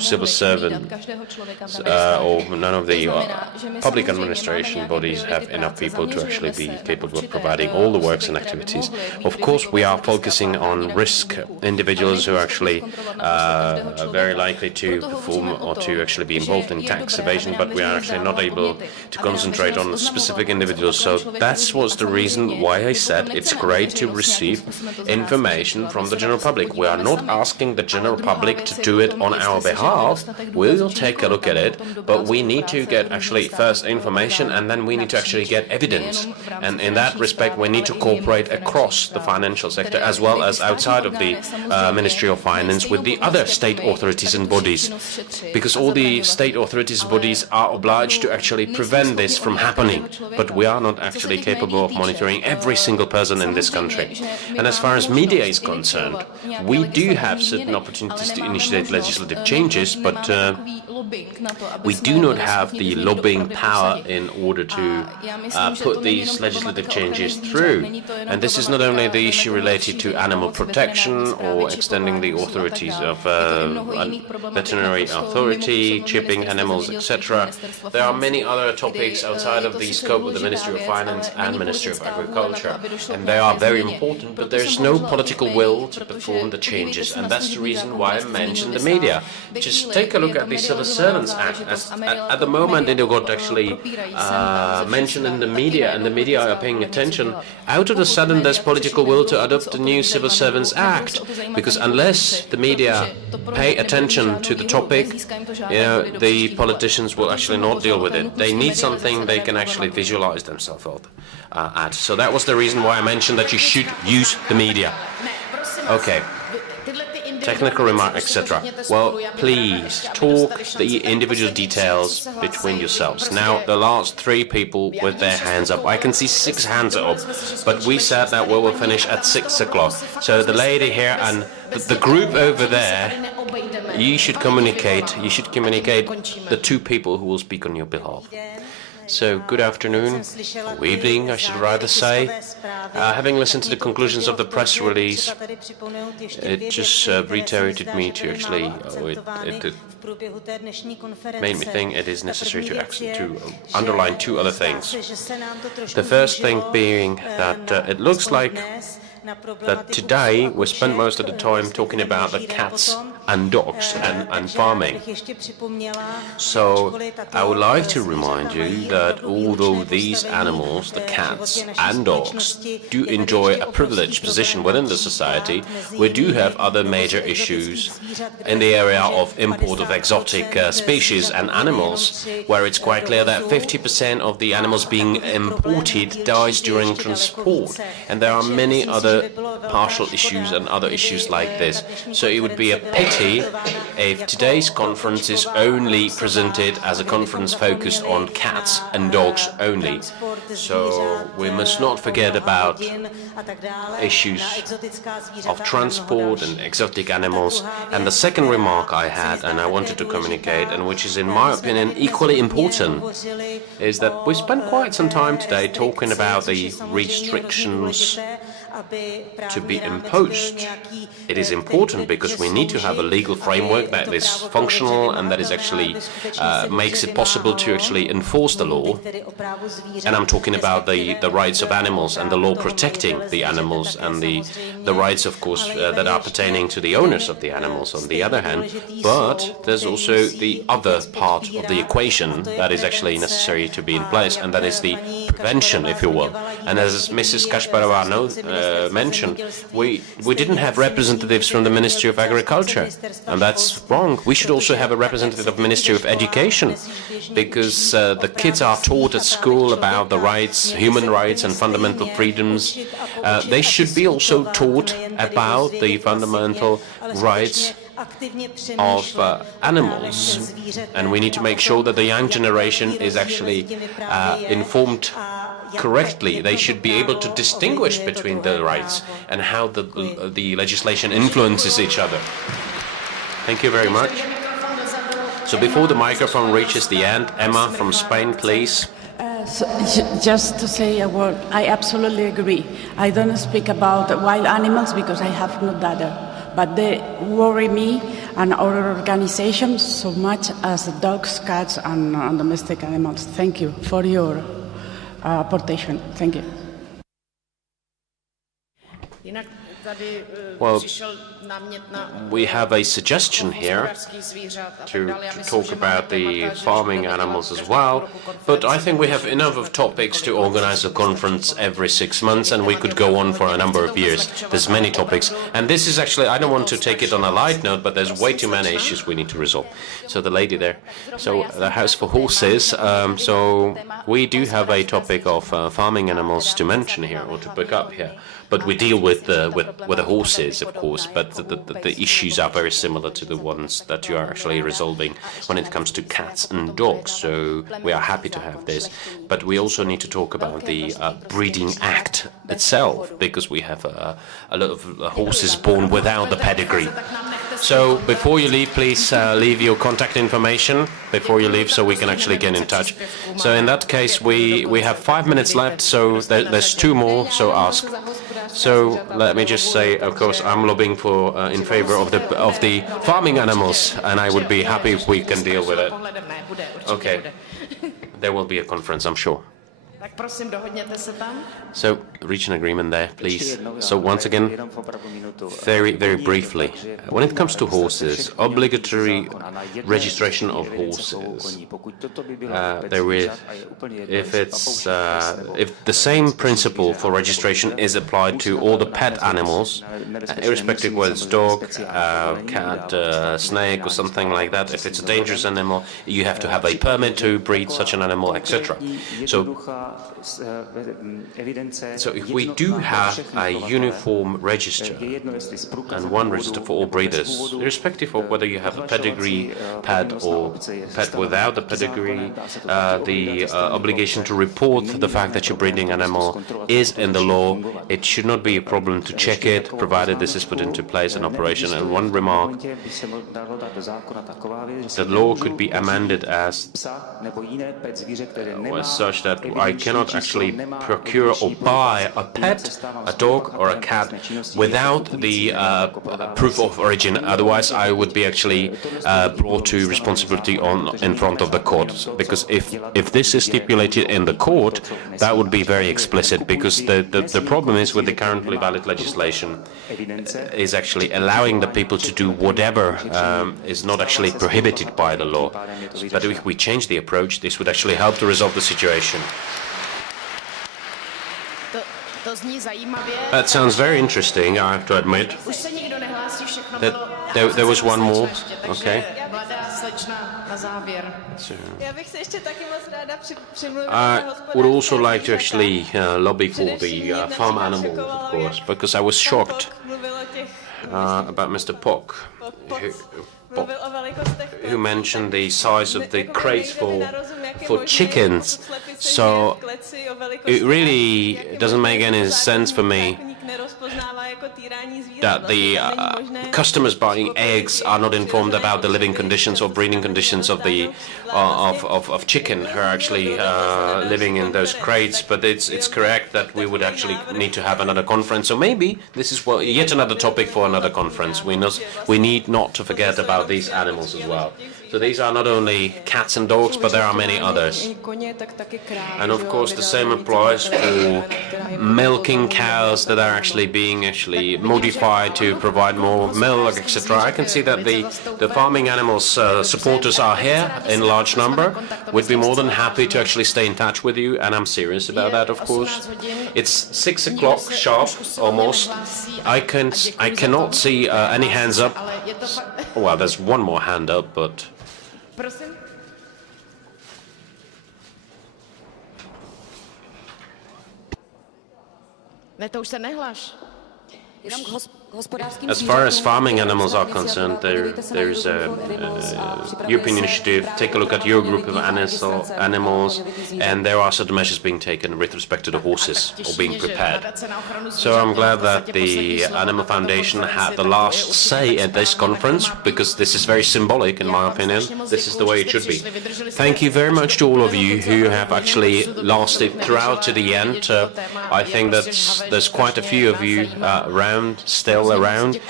civil servant or none of the public administration bodies have enough people to actually be capable of providing all the works and activities. Of course, we are focusing on risk individuals who are actually very likely to perform or to actually be involved in tax evasion, but we are actually not able to concentrate on specific individuals. So that was the reason why I said it's great to receive information from the general public. We are not asking the general public to do it on our behalf. We'll take a look at it, but we need to get actually first information, and then we need to actually get evidence. And in that respect, we need to cooperate across the financial sector as well as outside of the Ministry of Finance with the other state authorities and bodies, because all the state authorities and bodies are obliged to actually prevent this from happening, but we are not actually capable of monitoring every single person in this country. And as far as media is concerned, we do have certain opportunities to initiate legislative changes, but we do not have the lobbying power in order to put these legislative changes through. And this is not only the issue related to animal protection or extending the authorities of veterinary authority, chipping animals, etc. There are many other topics outside of the scope of the Ministry of Finance and Ministry of Agriculture, and they are very important, but there's no political will to perform the changes, and that's the reason why I mentioned the media. Just take a look at the Civil Servants Act. At the moment it got actually mentioned in the media, and the media are paying attention. Out of the sudden there's political will to adopt the new Civil Servants Act, because unless the media pay attention to the topic, the politicians will actually not deal with it. They need something they can actually visualize themselves at. So that was the reason why I mentioned that you should use the media. Okay. Technical remark, etc. Well, please talk the individual details between yourselves. Now, the last three people with their hands up. I can see 6 hands up, but we said that we will finish at 6 o'clock. So the lady here and the group over there, you should communicate. You should communicate the 2 people who will speak on your behalf. So, good afternoon, or evening, I should rather say. Having listened to the conclusions of the press release, it just reiterated me to actually, it made me think it is necessary to underline 2 other things. The first thing being that it looks like that today we spent most of the time talking about the cats and dogs and farming. So I would like to remind you that although these animals, the cats and dogs, do enjoy a privileged position within the society, we do have other major issues in the area of import of exotic species and animals, where it's quite clear that 50% of the animals being imported dies during transport, and there are many other partial issues and other issues like this. So it would be a pity if today's conference is only presented as a conference focused on cats and dogs only. So we must not forget about issues of transport and exotic animals. And the second remark I had, and I wanted to communicate, and which is in my opinion equally important, is that we spent quite some time today talking about the restrictions to be imposed. It is important because we need to have a legal framework that is functional and that is actually makes it possible to actually enforce the law. And I'm talking about the rights of animals and the law protecting the animals and the rights, of course, that are pertaining to the owners of the animals on the other hand. But there's also the other part of the equation that is actually necessary to be in place, and that is the prevention, if you will. And as Mrs. Kasparova mentioned, we didn't have representatives from the Ministry of Agriculture, and that's wrong. We should also have a representative of the Ministry of Education, because the kids are taught at school about the rights, human rights and fundamental freedoms. They should be also taught about the fundamental rights of animals, and we need to make sure that the young generation is actually informed correctly. They should be able to distinguish between the rights and how the legislation influences each other. Thank you very much. So before the microphone reaches the end, Emma from Spain, please. Just to say a word, I absolutely agree. I don't speak about wild animals because I have no data. but they worry me and our organization so much as dogs, cats, and domestic animals. Thank you for your aportation. Thank you. Well, we have a suggestion here to talk about the farming animals as well, but I think we have enough of topics to organize a conference every 6 months, and we could go on for a number of years. There's many topics, and this is actually, I don't want to take it on a light note, but there's way too many issues we need to resolve. So the lady there, so the house for horses, so we do have a topic of farming animals to mention here, or to pick up here. But we deal with the horses, of course, but the issues are very similar to the ones that you are actually resolving when it comes to cats and dogs. So we are happy to have this. But we also need to talk about the breeding act itself, because we have a lot of horses born without the pedigree. So before you leave, please leave your contact information before you leave, so we can actually get in touch. So in that case, we have 5 minutes left, so there's 2 more, so ask. So let me just say, of course, I'm lobbying for in favor of the farming animals, and I would be happy if we can deal with it. Okay, there will be a conference, I'm sure. So reach an agreement there, please. So once again, very briefly, when it comes to horses, obligatory registration of horses. If the same principle for registration is applied to all the pet animals, irrespective whether it's dog, cat, snake, or something like that, if it's a dangerous animal, you have to have a permit to breed such an animal, etc. So if we do have a uniform register and one register for all breeders, irrespective of whether you have a pedigree pet or pet without the pedigree, the obligation to report the fact that you're breeding an animal is in the law. It should not be a problem to check it, provided this is put into place in operation. And one remark, the law could be amended as such that I cannot actually procure or buy a pet, a dog or a cat without the proof of origin. Otherwise, I would be actually brought to responsibility in front of the court. Because if this is stipulated in the court, that would be very explicit. Because the problem is with the currently valid legislation is actually allowing the people to do whatever is not actually prohibited by the law. But if we change the approach, this would actually help to resolve the situation. That sounds very interesting, I have to admit. There was one more, okay. So, I would also like to actually lobby for the farm animals, of course, because I was shocked about Mr. Pock, who mentioned the size of the crates for chickens. So it really doesn't make any sense for me that the customers buying eggs are not informed about the living conditions or breeding conditions of the of chicken who are actually living in those crates. But it's correct that we would actually need to have another conference. So maybe this is yet another topic for another conference. We need not to forget about these animals as well. So these are not only cats and dogs, but there are many others. And of course, the same applies for milking cows that are actually being modified to provide more milk, etc. I can see that the farming animals supporters are here in large number. We'd be more than happy to actually stay in touch with you, and I'm serious about that, of course. It's 6 o'clock sharp, almost. I cannot see any hands up. Well, there's one more hand up, but... Ne, to už se nehlaš. As far as farming animals are concerned, there is a European initiative. Take a look at your group of animals, and there are certain measures being taken with respect to the horses or being prepared. So I'm glad that the Animal Foundation had the last say at this conference, because this is very symbolic, in my opinion. This is the way it should be. Thank you very much to all of you who have actually lasted throughout to the end. I think that there's quite a few of you around still. travel around.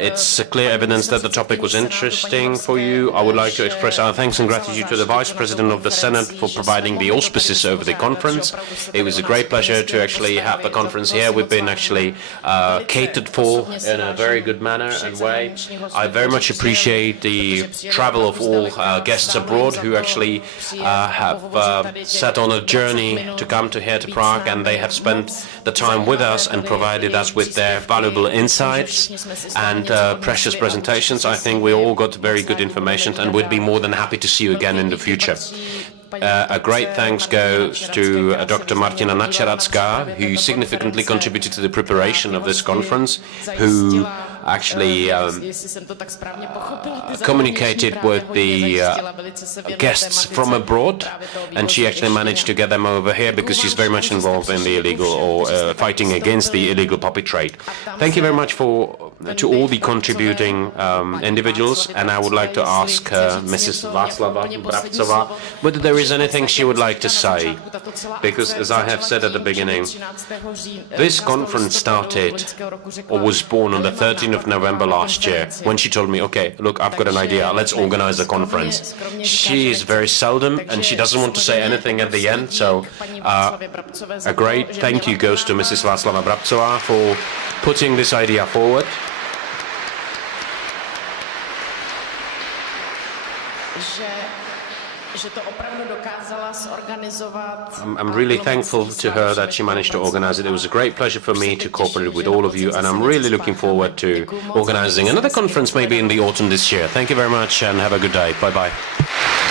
It's clear evidence that the topic was interesting for you. I would like to express our thanks and gratitude to the Vice President of the Senate for providing the auspices over the conference. It was a great pleasure to actually have the conference here. We've been actually catered for in a very good manner and way. I very much appreciate the travel of all guests abroad who actually have set on a journey to come to here to Prague, and they have spent the time with us and provided us with their valuable insights and precious presentations. I think we all got very good information, and we'd be more than happy to see you again in the future. A great thanks goes to Dr. Martina Načeracká, who significantly contributed to the preparation of this conference, who actually communicated with the guests from abroad, and she actually managed to get them over here because she's very much involved in the illegal or fighting against the illegal puppy trade. Thank you very much to all the contributing individuals, and I would like to ask Mrs. Václava Brabcová whether there is anything she would like to say, because as I have said at the beginning, this conference started or was born on the 13th of November last year, when she told me, okay, look, I've got an idea, let's organize a conference. She is very seldom and she doesn't want to say anything at the end, so a great thank you goes to Mrs. Václava Brabcová for putting this idea forward. I'm really thankful to her that she managed to organize it. It was a great pleasure for me to cooperate with all of you, and I'm really looking forward to organizing another conference maybe in the autumn this year. Thank you very much and have a good day. Bye-bye.